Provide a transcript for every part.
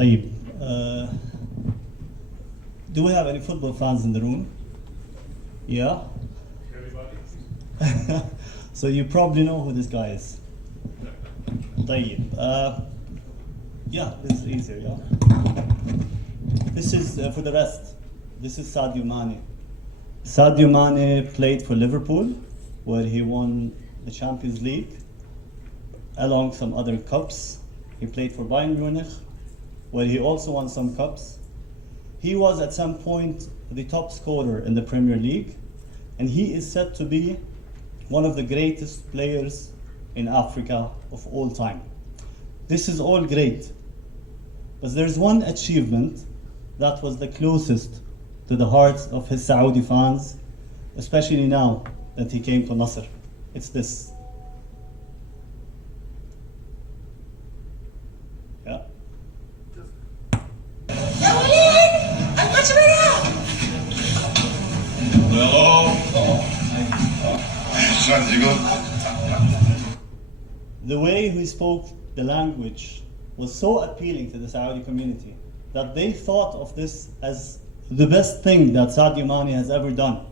طيب. Do we have any football fans in the room? Yeah? Everybody. So you probably know who this guy is. طيب. Yeah, this is easier, yeah? This is, for the rest, this is Sadio Mane. Sadio Mane played for Liverpool, where he won the Champions League, along some other cups. He played for Bayern Munich, where he also won some cups. He was at some point the top scorer in the Premier League, and he is said to be one of the greatest players in Africa of all time. This is all great, but there's one achievement that was the closest to the hearts of his Saudi fans, especially now that he came to Nasr. It's this. Yeah. The way he spoke the language was so appealing to the Saudi community that they thought of this as the best thing that Sadio Mane has ever done.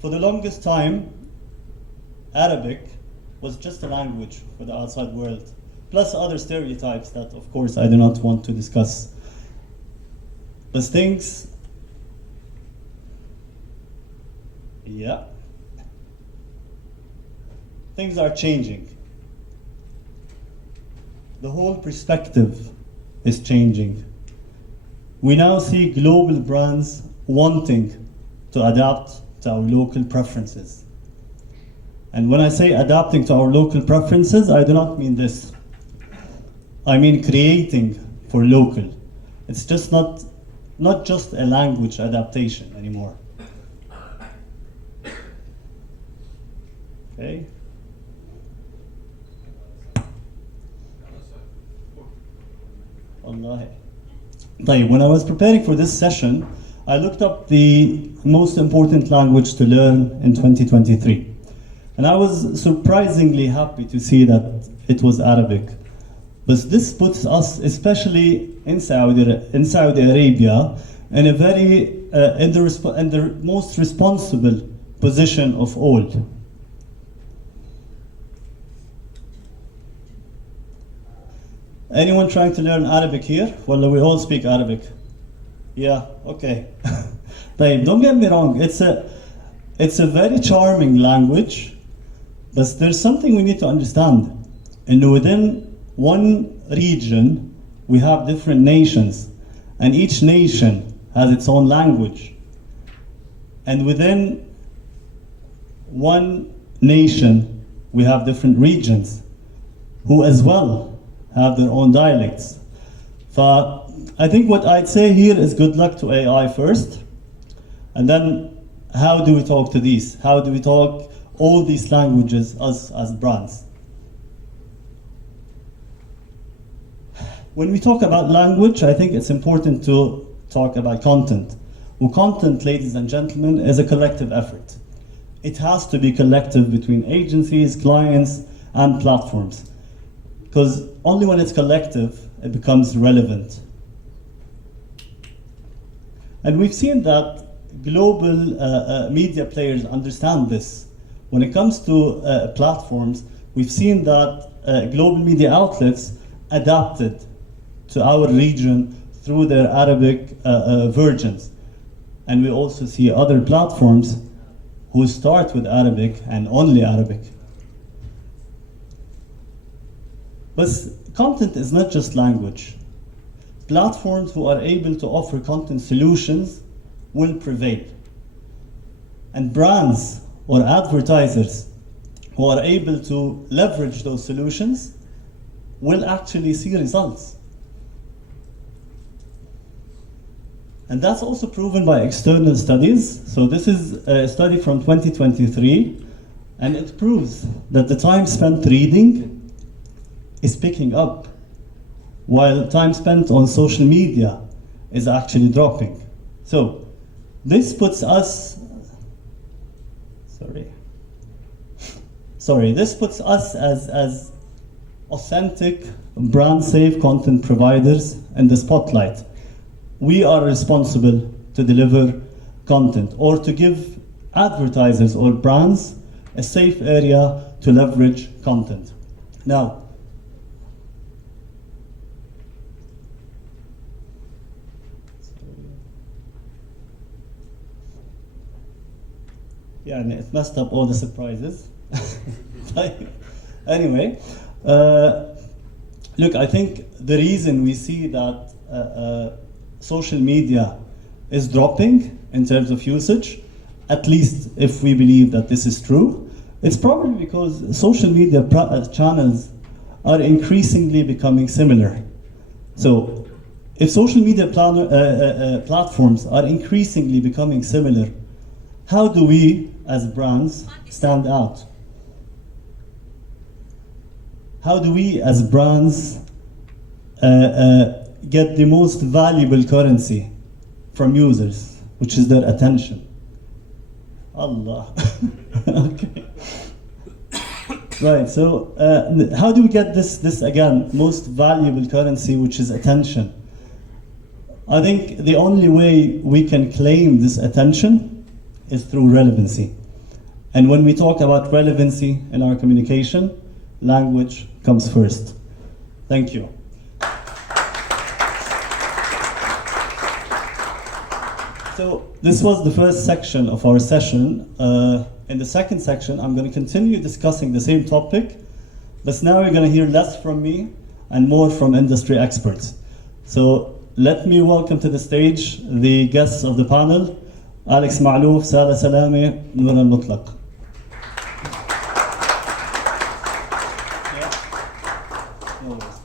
For the longest time, Arabic was just a language for the outside world, plus other stereotypes that, of course, I do not want to discuss. But things, things are changing. The whole perspective is changing. We now see global brands wanting to adapt to our local preferences. And when I say adapting to our local preferences, I do not mean this. I mean creating for local. It's just not just a language adaptation anymore. Okay? When I was preparing for this session, I looked up the most important language to learn in 2023. And I was surprisingly happy to see that it was Arabic. But this puts us, especially in Saudi Arabia, in a very, in the most responsible position of all. Anyone trying to learn Arabic here? Well, we all speak Arabic. Yeah, okay. Don't get me wrong, it's a very charming language, but there's something we need to understand. And within one region, we have different nations, and each nation has its own language. And within one nation, we have different regions, who as well have their own dialects. I think what I'd say here is good luck to AI first, and then how do we talk to these? How do we talk all these languages as brands? When we talk about language, I think it's important to talk about content. Well, content, ladies and gentlemen, is a collective effort. It has to be collective between agencies, clients, and platforms. Because only when it's collective, it becomes relevant. And we've seen that global media players understand this. When it comes to platforms, we've seen that global media outlets adapted to our region through their Arabic versions. And we also see other platforms who start with Arabic and only Arabic. But content is not just language. Platforms who are able to offer content solutions will prevail. And brands or advertisers who are able to leverage those solutions will actually see results. And that's also proven by external studies. So this is a study from 2023, and it proves that the time spent reading is picking up, while time spent on social media is actually dropping. So this puts us, this puts us as authentic, brand-safe content providers in the spotlight. We are responsible to deliver content or to give advertisers or brands a safe area to leverage content. Now, yeah, and it messed up all the surprises. Anyway, look, I think the reason we see that social media is dropping in terms of usage, at least if we believe that this is true, it's probably because social media channels are increasingly becoming similar. So, if social media platforms are increasingly becoming similar, how do we, as brands, stand out? How do we, as brands, get the most valuable currency from users, which is their attention? Allah. Okay. Right, so how do we get this again, most valuable currency, which is attention? I think the only way we can claim this attention is through relevancy. And when we talk about relevancy in our communication, language comes first. Thank you. So this was the first section of our session. In the second section, I'm going to continue discussing the same topic, but now you're going to hear less from me and more from industry experts. So let me welcome to the stage the guests of the panel, Alex Ma'louf, Sada Salame, Noor al-Mutlaq. Yeah. No worries.